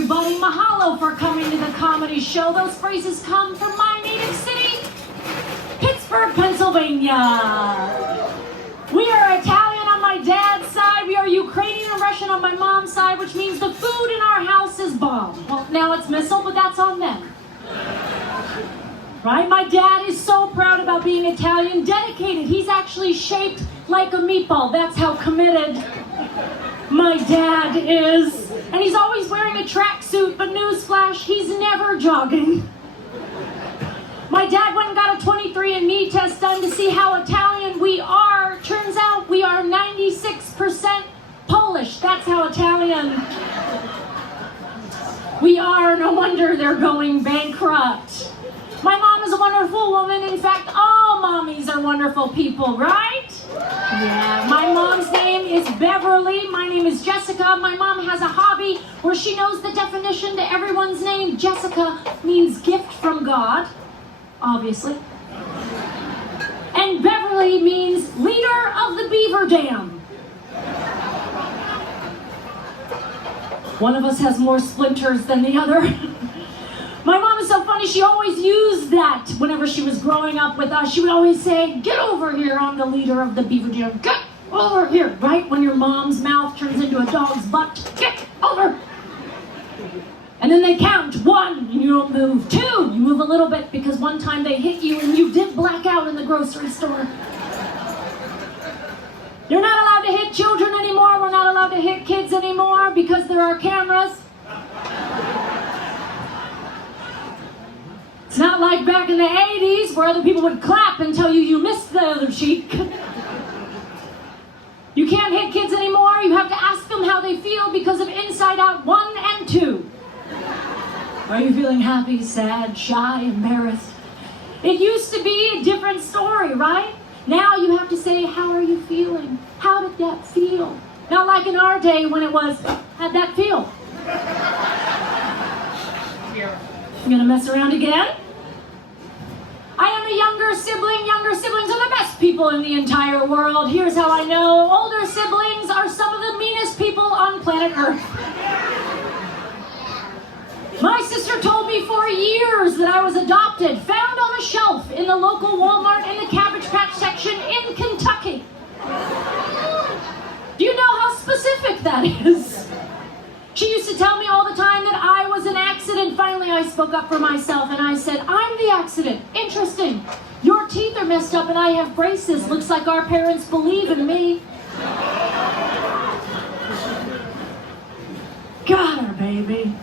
everybody. Mahalo for coming to the comedy show. Those phrases come from my native city, Pittsburgh, Pennsylvania. We are Italian on my dad's side. We are Ukrainian and Russian on my mom's side, which means the food in our house is bomb. Well, now it's missile, but that's on them. Right? My dad is so proud about being Italian, dedicated. He's actually shaped like a meatball. That's how committed my dad is. And he's always wearing a tracksuit, but newsflash, he's never jogging. My dad went and got a 23andMe test done to see how Italian we are. Turns out we are 96% Polish. That's how Italian we are. No wonder they're going bankrupt. My mom is a wonderful woman. In fact, all mommies are wonderful people, right? Yeah, my mom's name is Beverly. My name is Jessica. My mom has a hobby where she knows the definition to everyone's name. Jessica means gift from God, obviously. And Beverly means leader of the beaver dam. One of us has more splinters than the other. My mom is so funny, she always used that whenever she was growing up with us. She would always say, get over here, I'm the leader of the beaver dam. Get over here, right? When your mom's mouth turns into a dog's butt, get over. And then they count, 1, and you don't move. 2, you move a little bit because one time they hit you and you did black out in the grocery store. You're not allowed to hit children anymore. We're not allowed to hit kids anymore because there are cameras. It's not like back in the 80s where other people would clap and tell you you missed the other cheek. You can't hit kids anymore. You have to ask them how they feel because of Inside Out 1 and 2. Are you feeling happy, sad, shy, embarrassed? It used to be a different story, right? Now you have to say, how are you feeling? How did that feel? Not like in our day when it was, how'd that feel? I'm gonna mess around again. I am a younger sibling. Younger siblings are the best people in the entire world. Here's how I know. Older siblings are some of the meanest people on planet Earth. My sister told me for years that I was adopted, found on a shelf in the local Walmart in the Cabbage Patch section in Kentucky. Do you know how specific that is? She used to tell me all the time that I was an accident. Finally, I spoke up for myself and I said, I'm the accident. Interesting. Your teeth are messed up and I have braces. Looks like our parents believe in me. Got her, baby.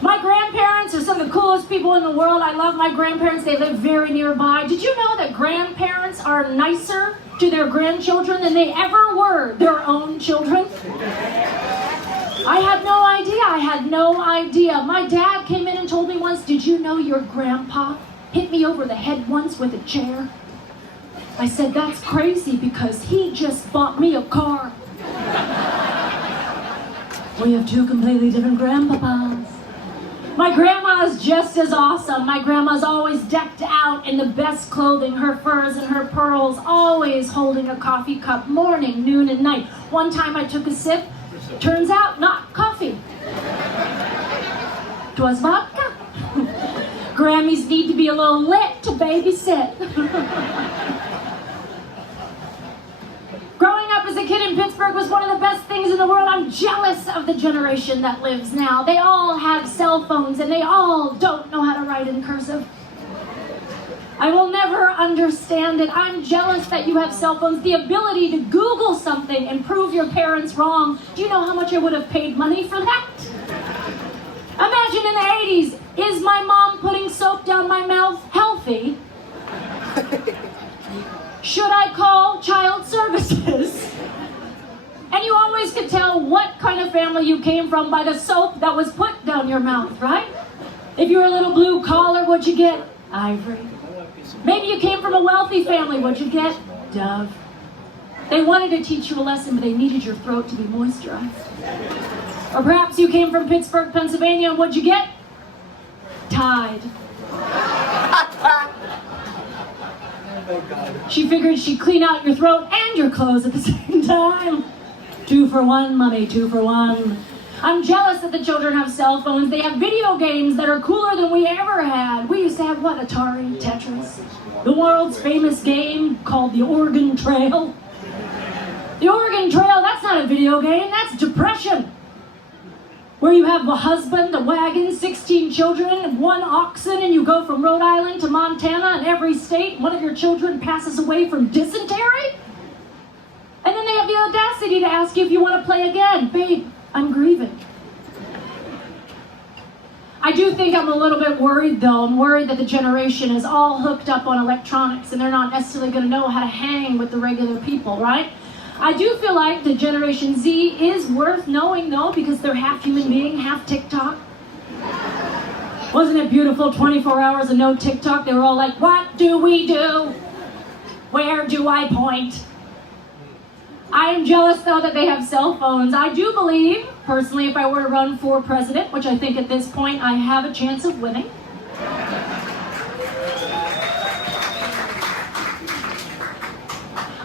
My grandparents are some of the coolest people in the world. I love my grandparents. They live very nearby. Did you know that grandparents are nicer to their grandchildren than they ever were their own children? I had no idea. I had no idea. My dad came in and told me once, did you know your grandpa hit me over the head once with a chair? I said, that's crazy because he just bought me a car. We have 2 completely different grandpapas. My grandma is just as awesome. My grandma's always decked out in the best clothing, her furs and her pearls, always holding a coffee cup morning, noon, and night. One time I took a sip. Turns out, not coffee. 'Twas vodka. Grammys need to be a little lit to babysit. Growing up as a kid in Pittsburgh was one of the best things in the world. I'm jealous of the generation that lives now. They all have cell phones and they all don't know how to write in cursive. I will never understand it. I'm jealous that you have cell phones. The ability to Google something and prove your parents wrong. Do you know how much I would have paid money for that? Imagine in the 80s, is my mom putting soap down my mouth healthy? Should I call child services? And you always could tell what kind of family you came from by the soap that was put down your mouth, right? If you were a little blue collar, what'd you get? Ivory. Maybe you came from a wealthy family. What'd you get? Dove. They wanted to teach you a lesson, but they needed your throat to be moisturized. Or perhaps you came from Pittsburgh, Pennsylvania, and what'd you get? Tide. She figured she'd clean out your throat and your clothes at the same time. 2 for 1, mommy, 2 for 1. I'm jealous that the children have cell phones. They have video games that are cooler than we ever had. We used to have, what, Atari, Tetris? The world's famous game called the Oregon Trail. The Oregon Trail, that's not a video game, that's depression. Where you have a husband, a wagon, 16 children, 1 oxen, and you go from Rhode Island to Montana, and every state, one of your children passes away from dysentery? And then they have the audacity to ask you if you want to play again. Babe, I'm grieving. I do think I'm a little bit worried, though. I'm worried that the generation is all hooked up on electronics, and they're not necessarily going to know how to hang with the regular people, right? I do feel like the Generation Z is worth knowing, though, because they're half human being, half TikTok. Wasn't it beautiful, 24 hours of no TikTok? They were all like, what do we do? Where do I point? I am jealous, though, that they have cell phones. I do believe, personally, if I were to run for president, which I think at this point I have a chance of winning,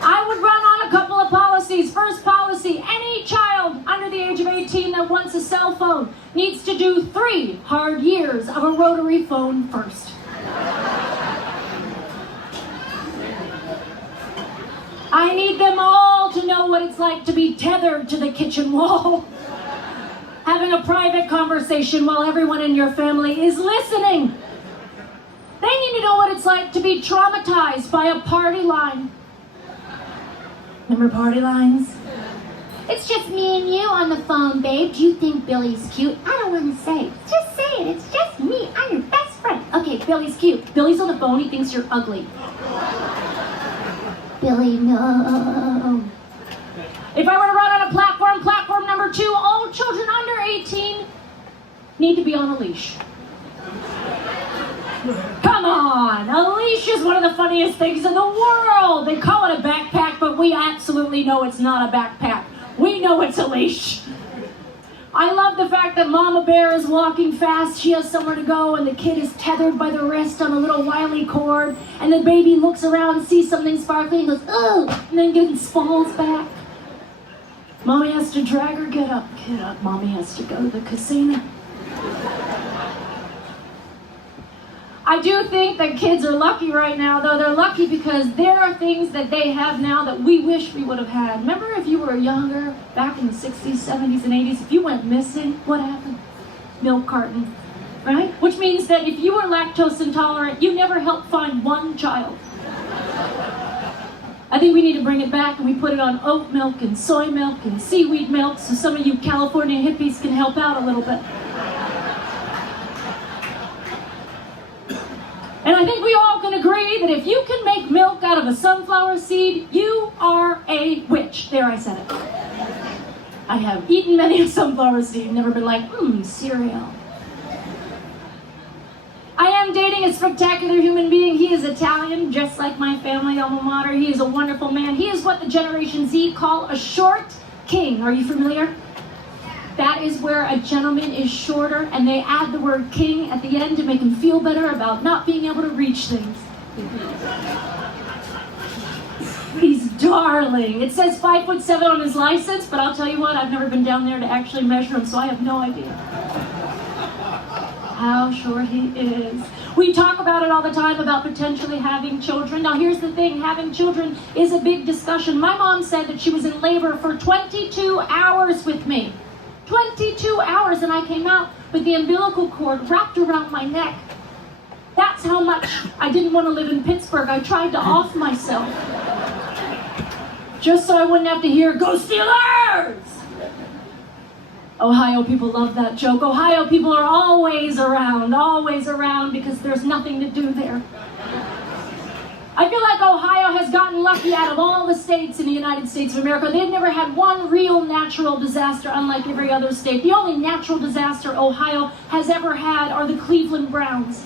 I would run on a couple of policies. First policy, any child under the age of 18 that wants a cell phone needs to do 3 hard years of a rotary phone first. I need them all to know what it's like to be tethered to the kitchen wall, having a private conversation while everyone in your family is listening. They need to know what it's like to be traumatized by a party line. Remember party lines? It's just me and you on the phone, babe. Do you think Billy's cute? I don't want to say it. Just say it. It's just me. I'm your best friend. Okay, Billy's cute. Billy's on the phone. He thinks you're ugly. Billy, no. If I were to run on a platform number 2, all children under 18 need to be on a leash. Come on, a leash is one of the funniest things in the world. They call it a backpack, but we absolutely know it's not a backpack. We know it's a leash. I love the fact that Mama Bear is walking fast. She has somewhere to go, and the kid is tethered by the wrist on a little wily cord, and the baby looks around, sees something sparkling, and goes, ugh, and then gets falls back. Mommy has to drag her, get up, Mommy has to go to the casino. I do think that kids are lucky right now, though. They're lucky because there are things that they have now that we wish we would have had. Remember if you were younger, back in the 60s, 70s, and 80s, if you went missing, what happened? Milk carton, right? Which means that if you were lactose intolerant, you never helped find one child. I think we need to bring it back, and we put it on oat milk and soy milk and seaweed milk so some of you California hippies can help out a little bit. And I think we all can agree that if you can make milk out of a sunflower seed, you are a witch. There, I said it. I have eaten many a sunflower seed, never been like, cereal. I am dating a spectacular human being. He is Italian, just like my family alma mater. He is a wonderful man. He is what the Generation Z call a short king. Are you familiar? That is where a gentleman is shorter, and they add the word king at the end to make him feel better about not being able to reach things. He's darling. It says 5'7" on his license, but I'll tell you what, I've never been down there to actually measure him, so I have no idea how short he is. We talk about it all the time, about potentially having children. Now here's the thing, having children is a big discussion. My mom said that she was in labor for 22 hours with me. 22 hours, and I came out with the umbilical cord wrapped around my neck. That's how much I didn't want to live in Pittsburgh. I tried to off myself just so I wouldn't have to hear, "Go Steelers!" Ohio people love that joke. Ohio people are always around because there's nothing to do there. I feel like Ohio has gotten lucky out of all the states in the United States of America. They've never had one real natural disaster, unlike every other state. The only natural disaster Ohio has ever had are the Cleveland Browns.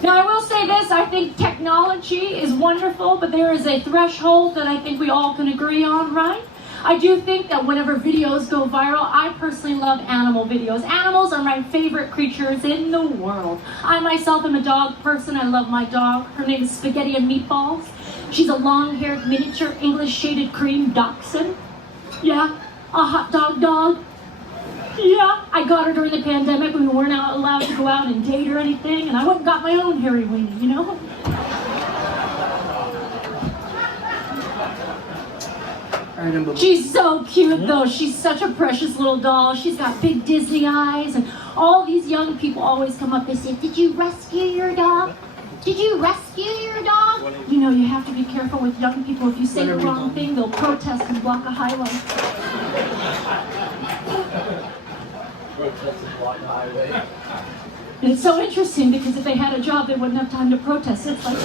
Now, I will say this, I think technology is wonderful, but there is a threshold that I think we all can agree on, right? I do think that whenever videos go viral, I personally love animal videos. Animals are my favorite creatures in the world. I myself am a dog person. I love my dog. Her name is Spaghetti and Meatballs. She's a long-haired miniature English shaded cream dachshund. Yeah, a hot dog dog. Yeah, I got her during the pandemic when we weren't allowed to go out and date or anything, and I went and got my own hairy weenie, you know? She's so cute though. She's such a precious little doll. She's got big Disney eyes, and all these young people always come up and say, "Did you rescue your dog? Did you rescue your dog?" You know, you have to be careful with young people. If you say the wrong thing, they'll protest and block a highway. And it's so interesting because if they had a job, they wouldn't have time to protest. It's like...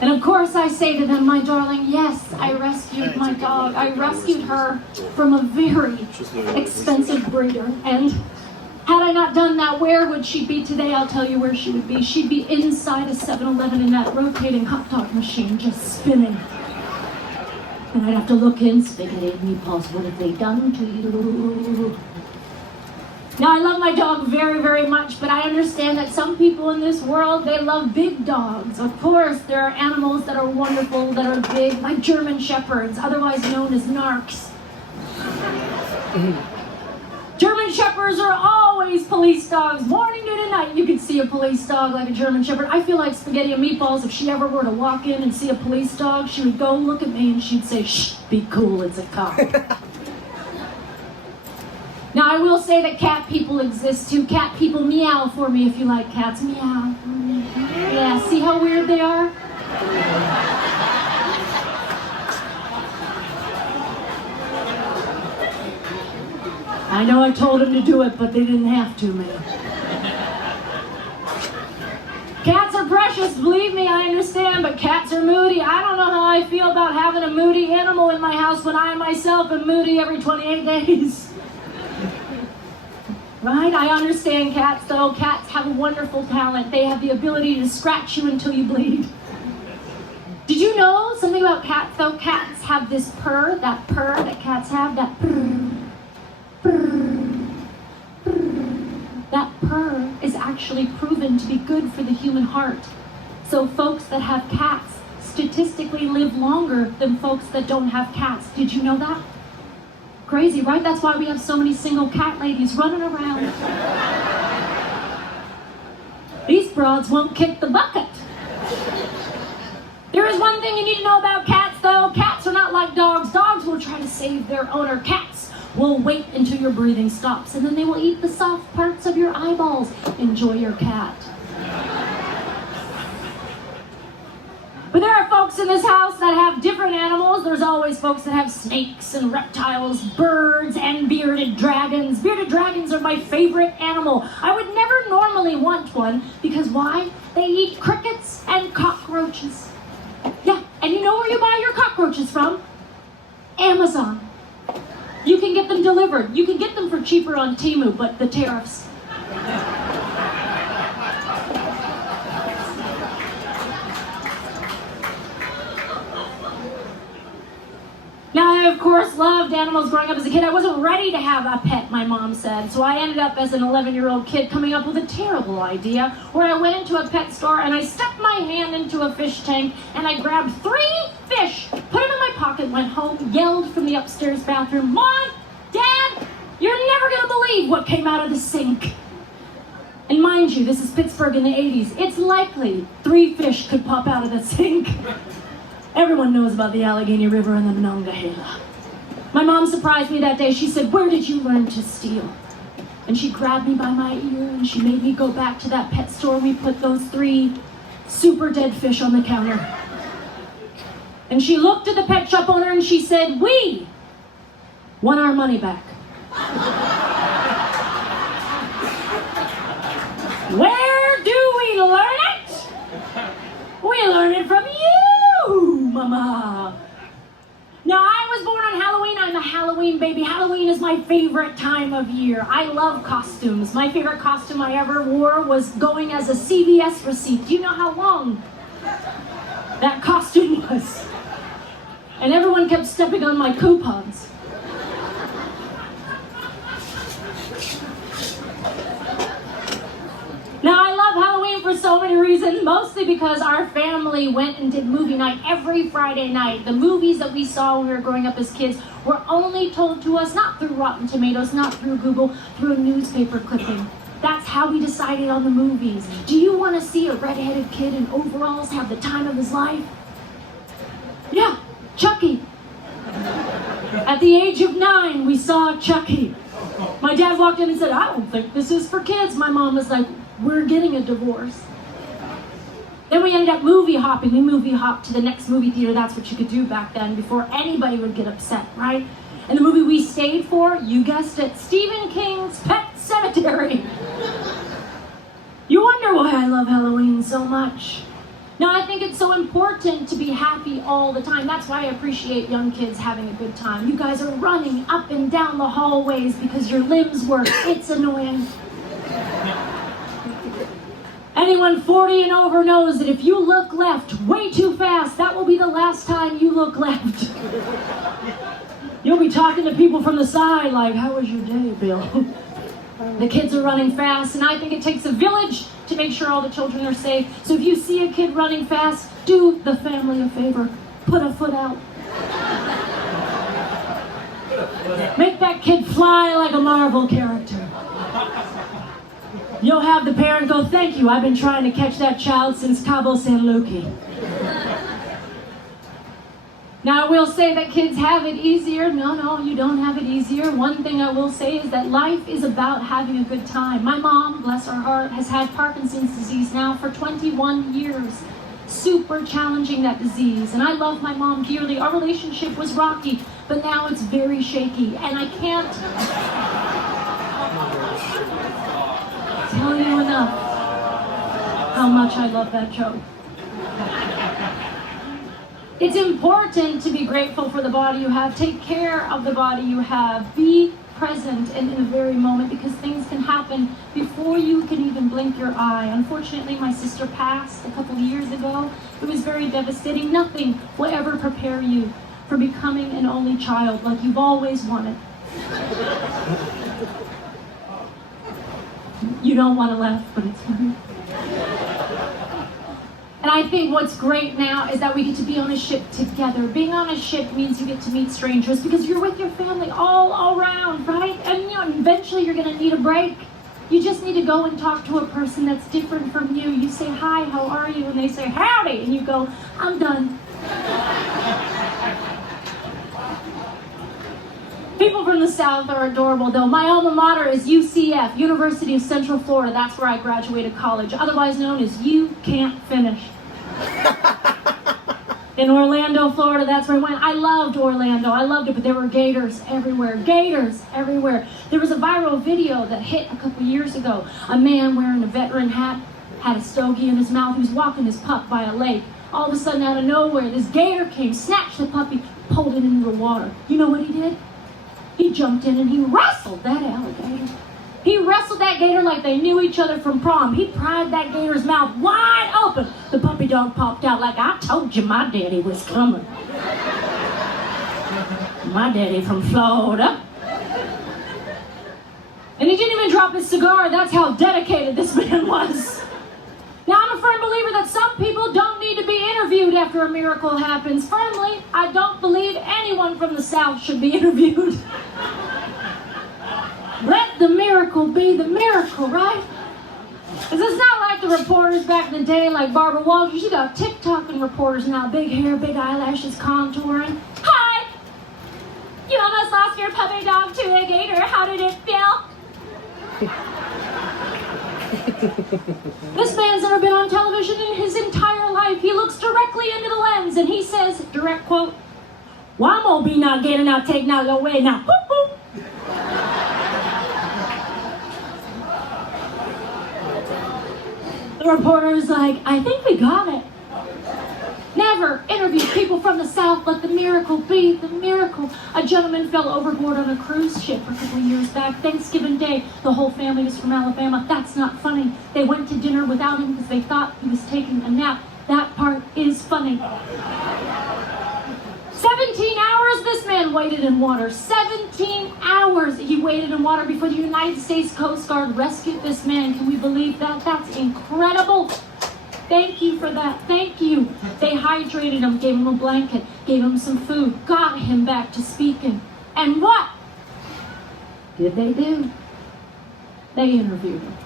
And of course I say to them, my darling, yes, I rescued my dog. I rescued her from a very expensive breeder. And had I not done that, where would she be today? I'll tell you where she would be. She'd be inside a 7-Eleven in that rotating hot dog machine, just spinning. And I'd have to look in, spaghetti and meatballs, what have they done to you? Now, I love my dog very, very much, but I understand that some people in this world, they love big dogs. Of course, there are animals that are wonderful, that are big, like German Shepherds, otherwise known as narcs. German Shepherds are always police dogs. Morning, noon, and night, you can see a police dog like a German Shepherd. I feel like Spaghetti and Meatballs, if she ever were to walk in and see a police dog, she would go look at me and she'd say, "Shh, be cool, it's a cop." Now, I will say that cat people exist too. Cat people, meow for me if you like cats. Meow. Yeah, see how weird they are? I know I told them to do it, but they didn't have to, man. Cats are precious, believe me, I understand, but cats are moody. I don't know how I feel about having a moody animal in my house when I myself am moody every 28 days. Right? I understand cats, though. Cats have a wonderful talent. They have the ability to scratch you until you bleed. Did you know something about cats, though? Cats have this purr that cats have, that purr. That purr is actually proven to be good for the human heart. So folks that have cats statistically live longer than folks that don't have cats. Did you know that? Crazy, right? That's why we have so many single cat ladies running around. These broads won't kick the bucket. There is one thing you need to know about cats, though. Cats are not like dogs. Dogs will try to save their owner. Cats will wait until your breathing stops, and then they will eat the soft parts of your eyeballs. Enjoy your cat. But there are folks in this house that have different animals. There's always folks that have snakes and reptiles, birds, and bearded dragons. Bearded dragons are my favorite animal. I would never normally want one, because why? They eat crickets and cockroaches. Yeah, and you know where you buy your cockroaches from? Amazon. You can get them delivered. You can get them for cheaper on Temu, but the tariffs. Now, I, of course, loved animals growing up as a kid. I wasn't ready to have a pet, my mom said. So I ended up as an 11-year-old kid coming up with a terrible idea where I went into a pet store and I stuck my hand into a fish tank and I grabbed 3 fish, put them in my pocket, went home, yelled from the upstairs bathroom, "Mom, Dad, you're never going to believe what came out of the sink." And mind you, this is Pittsburgh in the 80s. It's likely 3 fish could pop out of the sink. Everyone knows about the Allegheny River and the Monongahela. My mom surprised me that day. She said, "Where did you learn to steal?" And she grabbed me by my ear and she made me go back to that pet store. We put those 3 super dead fish on the counter. And she looked at the pet shop owner and she said, "We want our money back." Where do we learn it? We learn it from you, Mama. Now, I was born on Halloween. I'm a Halloween baby. Halloween is my favorite time of year. I love costumes. My favorite costume I ever wore was going as a CVS receipt. Do you know how long that costume was? And everyone kept stepping on my coupons. funny reason, mostly because our family went and did movie night every Friday night. The movies that we saw when we were growing up as kids were only told to us, not through Rotten Tomatoes, not through Google, through a newspaper clipping. That's how we decided on the movies. Do you want to see a red-headed kid in overalls have the time of his life? Yeah, Chucky. At the age of 9, we saw Chucky. My dad walked in and said, I don't think this is for kids. My mom was like, we're getting a divorce. Then we ended up movie hopping. We movie hopped to the next movie theater. That's what you could do back then before anybody would get upset, right? And the movie we stayed for, you guessed it, Stephen King's Pet Sematary. You wonder why I love Halloween so much. Now, I think it's so important to be happy all the time. That's why I appreciate young kids having a good time. You guys are running up and down the hallways because your limbs work. It's annoying. Anyone 40 and over knows that if you look left way too fast, that will be the last time you look left. You'll be talking to people from the side like, how was your day, Bill? The kids are running fast, and I think it takes a village to make sure all the children are safe. So if you see a kid running fast, do the family a favor. Put a foot out. Make that kid fly like a Marvel character. You'll have the parent go, thank you, I've been trying to catch that child since Cabo San Lucas. Now, I will say that kids have it easier. No, you don't have it easier. One thing I will say is that life is about having a good time. My mom, bless her heart, has had Parkinson's disease now for 21 years. Super challenging, that disease. And I love my mom dearly. Our relationship was rocky, but now it's very shaky. And I can't tell you enough how much I love that joke. It's important to be grateful for the body you have. Take care of the body you have. Be present in the very moment, because things can happen before you can even blink your eye. Unfortunately, my sister passed a couple of years ago. It was very devastating. Nothing will ever prepare you for becoming an only child like you've always wanted. You don't want to laugh, but it's funny. And I think what's great now is that we get to be on a ship together. Being on a ship means you get to meet strangers because you're with your family all around, right? And eventually you're going to need a break. You just need to go and talk to a person that's different from you. You say, hi, how are you? And they say, howdy. And you go, I'm done. People from the South are adorable, though. My alma mater is UCF, University of Central Florida. That's where I graduated college, otherwise known as You Can't Finish. In Orlando, Florida, that's where I went. I loved Orlando. I loved it, but there were gators everywhere. Gators everywhere. There was a viral video that hit a couple years ago. A man wearing a veteran hat had a stogie in his mouth. He was walking his pup by a lake. All of a sudden, out of nowhere, this gator came, snatched the puppy, pulled it into the water. You know what he did? He jumped in and he wrestled that alligator. He wrestled that gator like they knew each other from prom. He pried that gator's mouth wide open. The puppy dog popped out like, I told you my daddy was coming. My daddy from Florida. And he didn't even drop his cigar. That's how dedicated this man was. Now, I'm a firm believer that some people don't need to be interviewed after a miracle happens. Firmly, I don't believe anyone from the South should be interviewed. Let the miracle be the miracle, right? Because it's not like the reporters back in the day, like Barbara Walters. You got TikToking reporters now, big hair, big eyelashes, contouring. Hi! You almost lost your puppy dog to a gator. How did it feel? This man's never been on television in his entire life. He looks directly into the lens and he says, direct quote, well, I'm gonna be not getting out, taking out no way now. Boop, boop. The reporter is like, I think we got it. Never interview people from the South. Let the miracle be the miracle. A gentleman fell overboard on a cruise ship a couple of years back. Thanksgiving Day, the whole family was from Alabama. That's not funny. They went to dinner without him because they thought he was taking a nap. That part is funny. 17 hours this man waited in water. 17 hours he waited in water before the United States Coast Guard rescued this man. Can we believe that? That's incredible. Thank you for that. Thank you. They hydrated him, gave him a blanket, gave him some food, got him back to speaking. And what did they do? They interviewed him.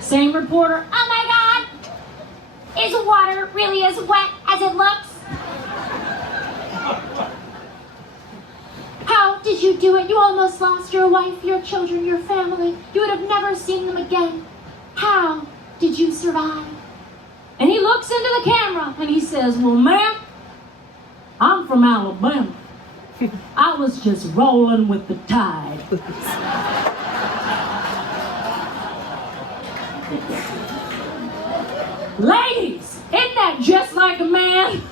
Same reporter, oh my God, is water really as wet as it looks? How did you do it? You almost lost your wife, your children, your family. You would have never seen them again. How did you survive? And he looks into the camera and he says, well, ma'am, I'm from Alabama. I was just rolling with the tide. Ladies, isn't that just like a man?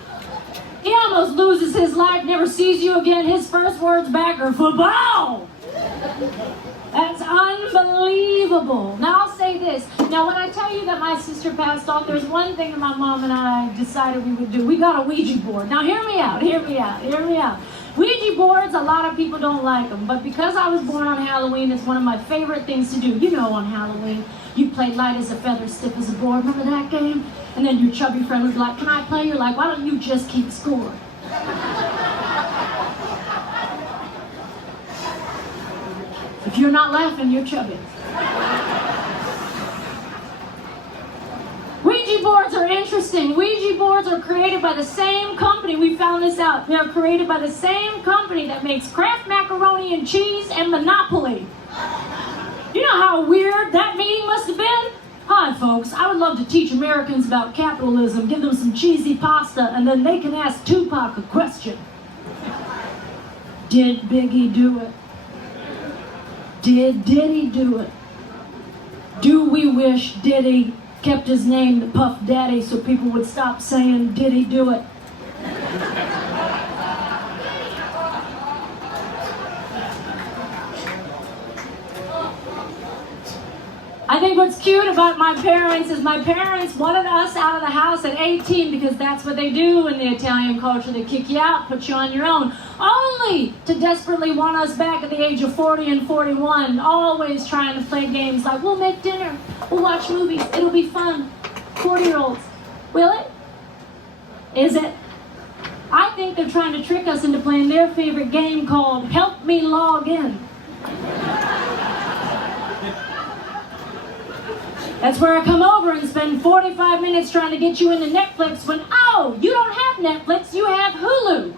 He almost loses his life, never sees you again. His first words back are football. That's unbelievable. Now I'll say this. Now when I tell you that my sister passed on, there's one thing that my mom and I decided we would do. We got a Ouija board. Now hear me out, hear me out, hear me out. Ouija boards, a lot of people don't like them, but because I was born on Halloween, it's one of my favorite things to do. You know, on Halloween, you play light as a feather, stiff as a board. Remember that game? And then your chubby friend was like, can I play? You're like, why don't you just keep score? If you're not laughing, you're chubby. Ouija boards are interesting. Ouija boards are created by the same company. We found this out. They're created by the same company that makes Kraft macaroni and cheese and Monopoly. You know how weird that meeting must have been? Hi, folks. I would love to teach Americans about capitalism, give them some cheesy pasta, and then they can ask Tupac a question. Did Biggie do it? Did Diddy do it? Do we wish Diddy kept his name to Puff Daddy so people would stop saying, did he do it? I think what's cute about my parents is my parents wanted us out of the house at 18 because that's what they do in the Italian culture. They kick you out, put you on your own, only to desperately want us back at the age of 40 and 41, always trying to play games like, we'll make dinner, we'll watch movies, it'll be fun. 40-year-olds, will it? Is it? I think they're trying to trick us into playing their favorite game called Help Me Log In. That's where I come over and spend 45 minutes trying to get you into Netflix when, oh, you don't have Netflix, you have Hulu.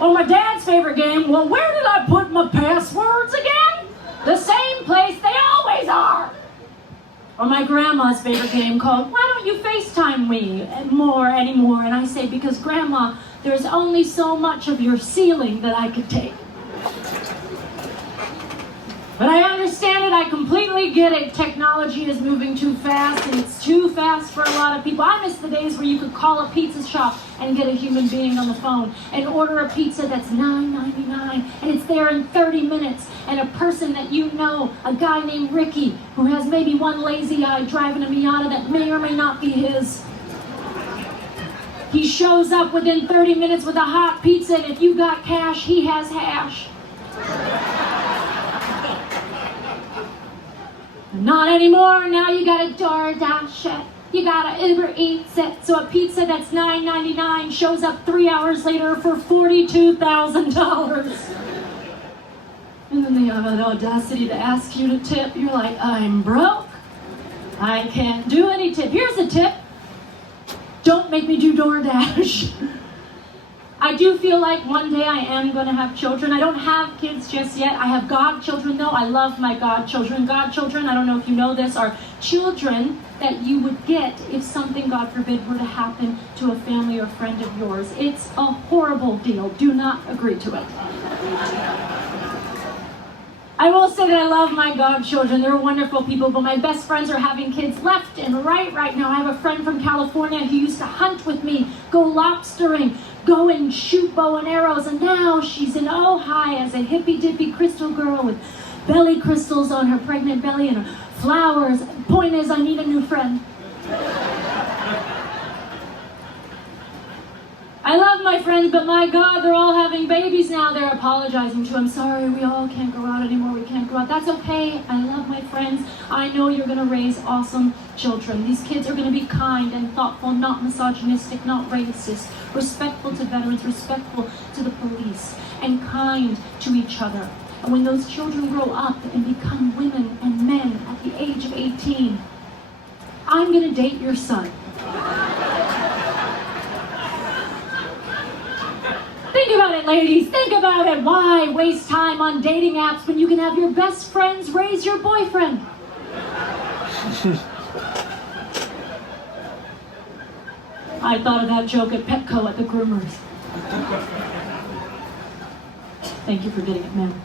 Or my dad's favorite game, well, where did I put my passwords again? The same place they always are. Or my grandma's favorite game called, why don't you FaceTime me more anymore? And I say, because Grandma, there's only so much of your ceiling that I could take. But I understand it, I completely get it. Technology is moving too fast, and it's too fast for a lot of people. I miss the days where you could call a pizza shop and get a human being on the phone and order a pizza that's $9.99, and it's there in 30 minutes. And a person that you know, a guy named Ricky, who has maybe one lazy eye driving a Miata that may or may not be his. He shows up within 30 minutes with a hot pizza, and if you got cash, he has hash. Not anymore. Now you got a DoorDash it. You got a Uber Eats it. So a pizza that's $9.99 shows up 3 hours later for $42,000. And then they have an audacity to ask you to tip. You're like, I'm broke. I can't do any tip. Here's a tip. Don't make me do DoorDash. I do feel like one day I am going to have children. I don't have kids just yet. I have godchildren though. I love my godchildren. Godchildren, I don't know if you know this, are children that you would get if something, God forbid, were to happen to a family or friend of yours. It's a horrible deal. Do not agree to it. I will say that I love my godchildren. They're wonderful people, but my best friends are having kids left and right now. I have a friend from California who used to hunt with me, go lobstering, go and shoot bow and arrows, and now she's in Ojai as a hippy-dippy crystal girl with belly crystals on her pregnant belly and flowers. Point is, I need a new friend. I love my friends, but my God, they're all having babies now. They're apologizing to. I'm sorry, we all can't go out anymore. We can't go out. That's okay. I love my friends. I know you're going to raise awesome children. These kids are going to be kind and thoughtful, not misogynistic, not racist, respectful to veterans, respectful to the police, and kind to each other. And when those children grow up and become women and men at the age of 18, I'm going to date your son. Think about it, ladies. Think about it. Why waste time on dating apps when you can have your best friends raise your boyfriend? I thought of that joke at Petco at the groomers. Thank you for getting it, ma'am.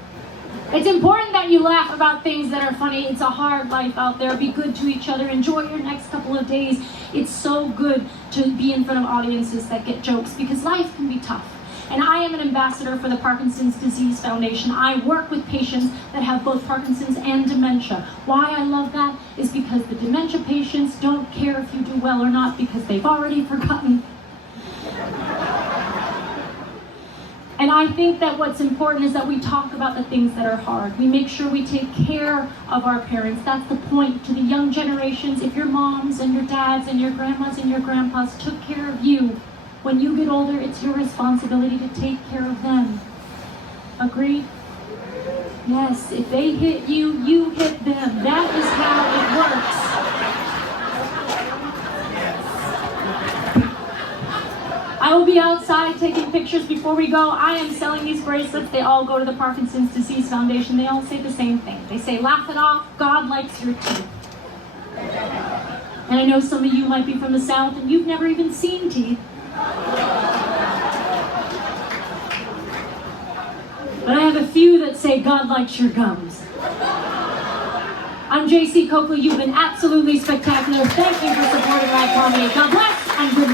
It's important that you laugh about things that are funny. It's a hard life out there. Be good to each other. Enjoy your next couple of days. It's so good to be in front of audiences that get jokes because life can be tough. And I am an ambassador for the Parkinson's Disease Foundation. I work with patients that have both Parkinson's and dementia. Why I love that is because the dementia patients don't care if you do well or not because they've already forgotten. And I think that what's important is that we talk about the things that are hard. We make sure we take care of our parents. That's the point to the young generations. If your moms and your dads and your grandmas and your grandpas took care of you, when you get older, it's your responsibility to take care of them. Agreed? Yes, if they hit you, you hit them. That is how it works. I will be outside taking pictures before we go. I am selling these bracelets. They all go to the Parkinson's Disease Foundation. They all say the same thing. They say, laugh it off, God likes your teeth. And I know some of you might be from the South and you've never even seen teeth. But I have a few that say, God likes your gums. I'm JC Coccoli. You've been absolutely spectacular. Thank you for supporting my comedy. God bless and good